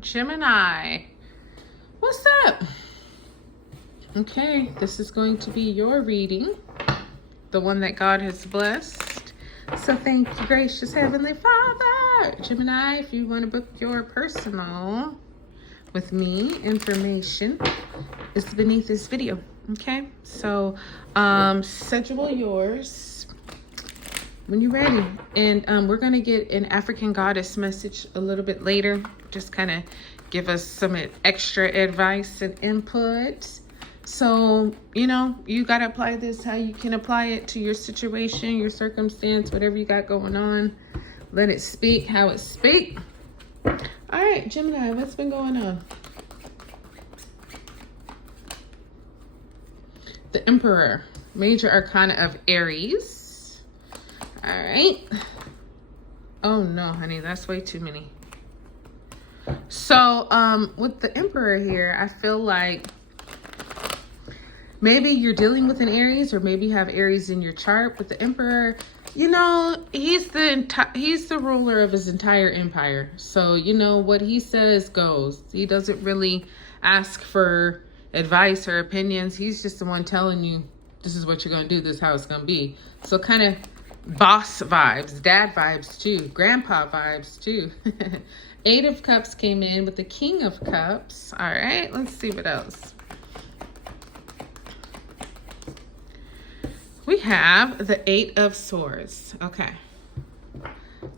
Gemini, what's up? Okay, this is going to be your reading, the one that God has blessed. So thank you, gracious Heavenly Father. Gemini, if you want to book your personal with me, information is beneath this video. Okay, so schedule yours when you're ready. And we're going to get an African goddess message a little bit later. Just kind of give us some extra advice and input. So, you got to apply this how you can apply it to your situation, your circumstance, whatever you got going on. Let it speak how it speak. All right, Gemini, what's been going on? The Emperor, major arcana of Aries. All right. Oh no, honey, that's way too many. So, with the Emperor here, I feel like maybe you're dealing with an Aries, or maybe you have Aries in your chart. But the Emperor, he's the ruler of his entire empire. So, what he says goes. He doesn't really ask for advice or opinions. He's just the one telling you, this is what you're going to do, this is how it's going to be. So kind of boss vibes, dad vibes too, grandpa vibes too. Eight of Cups came in with the King of Cups. All right, let's see what else. We have the Eight of Swords. Okay.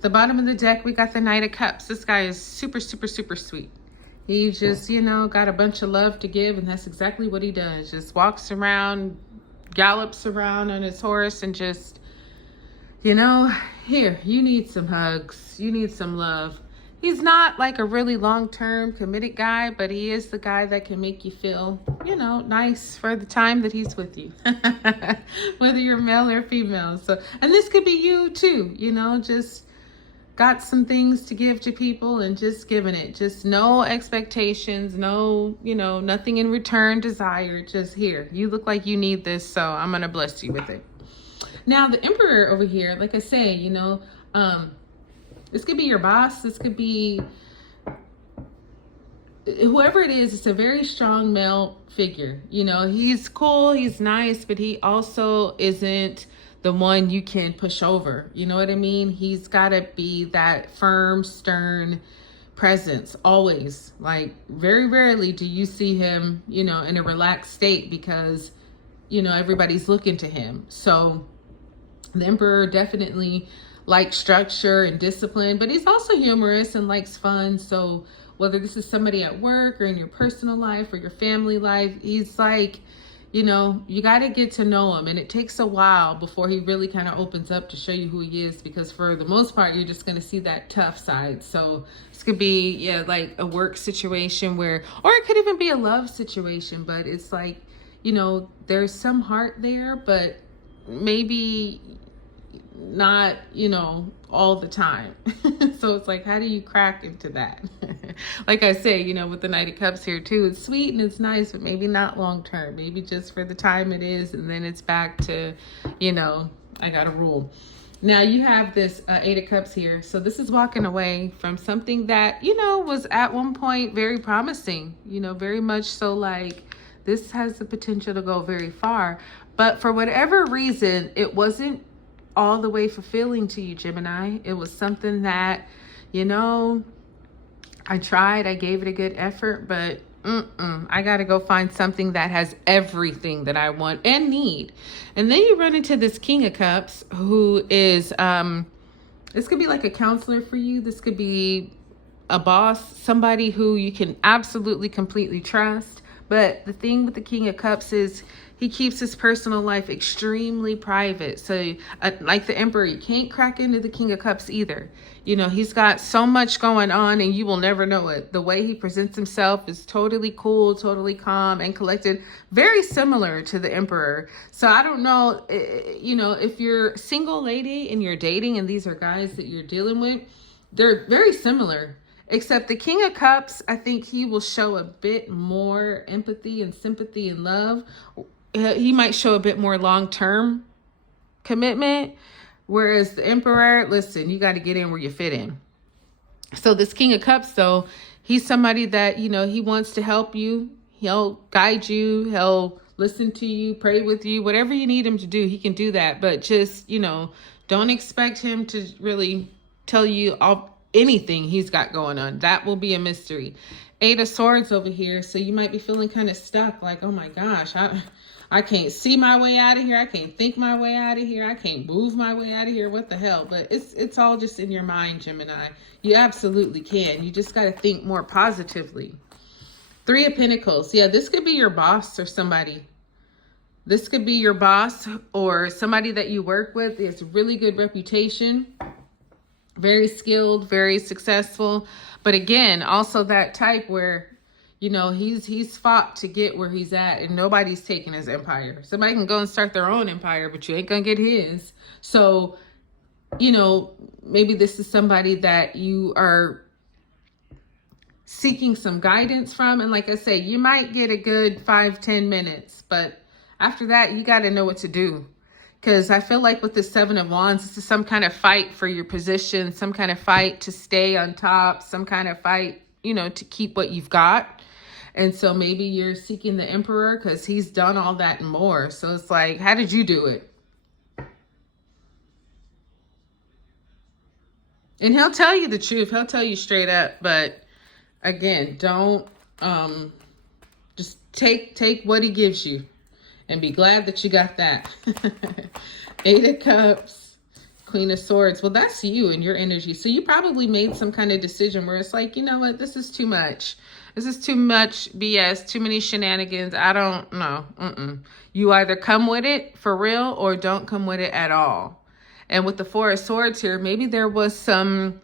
The bottom of the deck, we got the Knight of Cups. This guy is super, super, super sweet. He just, got a bunch of love to give, and that's exactly what he does. Just walks around, gallops around on his horse, and just, here, you need some hugs. You need some love. He's not like a really long-term committed guy, but he is the guy that can make you feel, nice for the time that he's with you, whether you're male or female. So, and this could be you too, just got some things to give to people and just giving it. Just no expectations, no, nothing in return desired. Just here, you look like you need this, so I'm going to bless you with it. Now, the Emperor over here, like I say, this could be your boss. This could be whoever it is. It's a very strong male figure. He's cool, he's nice, but he also isn't the one you can push over. You know what I mean? He's got to be that firm, stern presence always. Like, very rarely do you see him, in a relaxed state because, everybody's looking to him. So the Emperor definitely likes structure and discipline, but he's also humorous and likes fun. So whether this is somebody at work or in your personal life or your family life, he's like, you got to get to know him, and it takes a while before he really kind of opens up to show you who he is, because for the most part, you're just going to see that tough side. So this could be, like a work situation or it could even be a love situation, but it's like, there's some heart there, but maybe not, all the time. So it's like, how do you crack into that? Like I say, with the Knight of Cups here too, it's sweet and it's nice, but maybe not long term. Maybe just for the time it is, and then it's back to, I got a rule. Now you have this Eight of Cups here. So this is walking away from something that, was at one point very promising, very much so. Like, this has the potential to go very far, but for whatever reason, it wasn't all the way fulfilling to you, Gemini. It was something that, I tried, I gave it a good effort, but I got to go find something that has everything that I want and need. And then you run into this King of Cups, who is, this could be like a counselor for you. This could be a boss, somebody who you can absolutely, completely trust. But the thing with the King of Cups is he keeps his personal life extremely private. So like the Emperor, you can't crack into the King of Cups either. He's got so much going on and you will never know it. The way he presents himself is totally cool, totally calm and collected, very similar to the Emperor. So I don't know, if you're a single lady and you're dating and these are guys that you're dealing with, they're very similar. Except the King of Cups, I think he will show a bit more empathy and sympathy and love. He might show a bit more long-term commitment. Whereas the Emperor, listen, you got to get in where you fit in. So this King of Cups, though, He's somebody that, you know, he wants to help you. He'll guide you. He'll listen to you, pray with you, whatever you need him to do, he can do that. But just, you know, don't expect him to really tell you anything he's got going on. That will be a mystery. 8 of Swords over here. So you might be feeling kind of stuck, like, oh my gosh, I can't see my way out of here. I can't think my way out of here. I can't move my way out of here. What the hell? But it's all just in your mind, Gemini. You absolutely can. You just got to think more positively. 3 of Pentacles. Yeah, this could be your boss or somebody. This could be your boss or somebody that you work with. He has a really good reputation. Very skilled, very successful. But again, also that type where, you know, he's fought to get where he's at and nobody's taking his empire. Somebody can go and start their own empire, but you ain't gonna get his. So, you know, maybe this is somebody that you are seeking some guidance from. And like I say, you might get a good 5-10 minutes, but after that, you got to know what to do. Because I feel like with the 7 of Wands, this is some kind of fight for your position, some kind of fight to stay on top, some kind of fight, you know, to keep what you've got. And so maybe you're seeking the Emperor because he's done all that and more. So it's like, how did you do it? And he'll tell you the truth. He'll tell you straight up. But again, don't just take what he gives you. And be glad that you got that. 8 of Cups, Queen of Swords. Well, that's you and your energy. So you probably made some kind of decision where it's like, you know what? This is too much. This is too much BS, too many shenanigans. I don't know. You either come with it for real or don't come with it at all. And with the 4 of Swords here, maybe there was some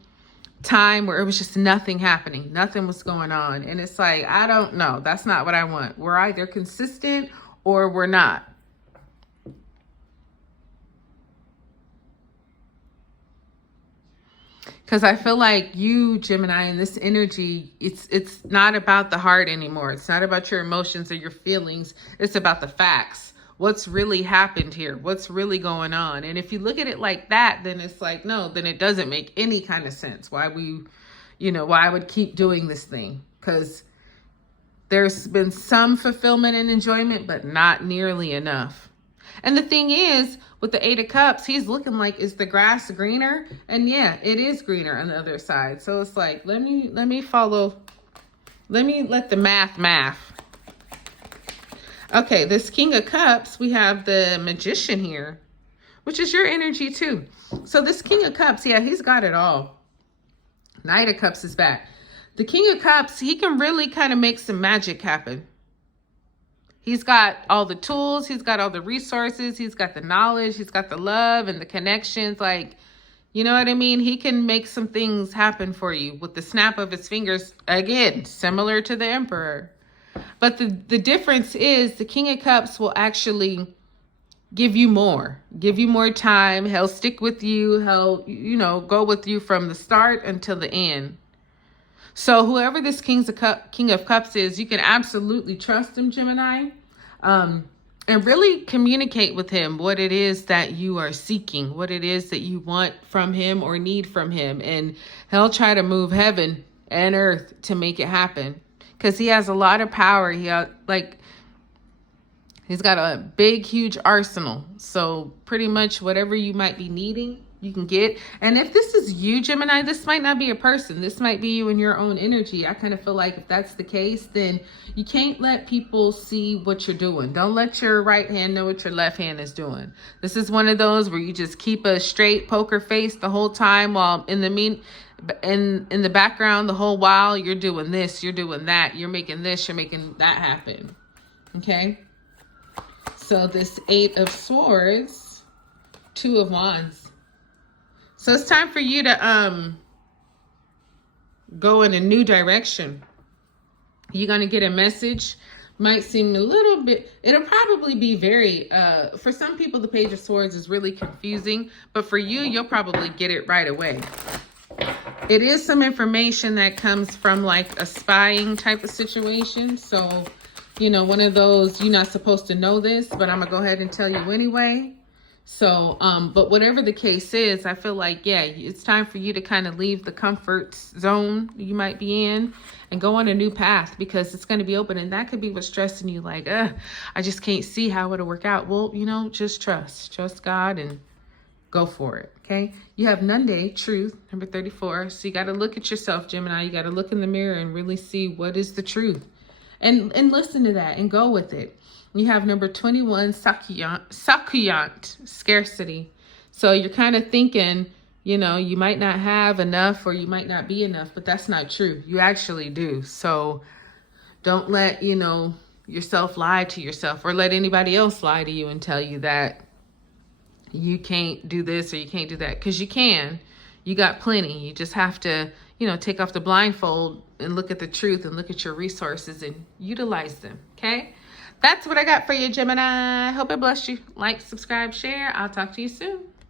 time where it was just nothing happening. Nothing was going on. And it's like, I don't know. That's not what I want. We're either consistent or we're not. Because I feel like you, Gemini, and this energy, it's not about the heart anymore. It's not about your emotions or your feelings. It's about the facts. What's really happened here? What's really going on? And if you look at it like that, then it's like, no, then it doesn't make any kind of sense. Why I would keep doing this thing. Because there's been some fulfillment and enjoyment, but not nearly enough. And the thing is, with the 8 of Cups, he's looking like, is the grass greener? And yeah, it is greener on the other side. So it's like, let me let the math. Okay, this King of Cups, we have the Magician here, which is your energy too. So this King of Cups, yeah, he's got it all. Knight of Cups is back. The King of Cups, he can really kind of make some magic happen. He's got all the tools. He's got all the resources. He's got the knowledge. He's got the love and the connections. Like, you know what I mean? He can make some things happen for you with the snap of his fingers. Again, similar to the Emperor. But the difference is the King of Cups will actually give you more time. He'll stick with you. He'll, you know, go with you from the start until the end. So whoever this King of Cups is, you can absolutely trust him, Gemini, and really communicate with him what it is that you are seeking, what it is that you want from him or need from him. And he'll try to move heaven and earth to make it happen because he has a lot of power. He's got a big, huge arsenal. So pretty much whatever you might be needing, you can get. And if this is you, Gemini, this might not be a person. This might be you in your own energy. I kind of feel like if that's the case, then you can't let people see what you're doing. Don't let your right hand know what your left hand is doing. This is one of those where you just keep a straight poker face the whole time while in the background the whole while you're doing this, you're doing that, you're making this, you're making that happen. Okay? So this 8 of Swords, 2 of Wands. So it's time for you to go in a new direction. You're going to get a message. Might seem a little bit, it'll probably be very, for some people, the Page of Swords is really confusing. But for you, you'll probably get it right away. It is some information that comes from like a spying type of situation. So, you know, one of those, you're not supposed to know this, but I'm going to go ahead and tell you anyway. So, but whatever the case is, I feel like, yeah, it's time for you to kind of leave the comfort zone you might be in and go on a new path, because it's going to be open. And that could be what's stressing you, like, I just can't see how it'll work out. Well, you know, just trust God and go for it. Okay. You have Nunde, truth, number 34. So you got to look at yourself, Gemini. You got to look in the mirror and really see what is the truth, and listen to that and go with it. You have number 21, Sakuyant, scarcity. So you're kind of thinking, you know, you might not have enough or you might not be enough, but that's not true. You actually do. So don't let, you know, yourself lie to yourself, or let anybody else lie to you and tell you that you can't do this or you can't do that, because you can. You got plenty. You just have to, you know, take off the blindfold and look at the truth and look at your resources and utilize them. Okay. That's what I got for you, Gemini. I hope it blessed you. Like, subscribe, share. I'll talk to you soon.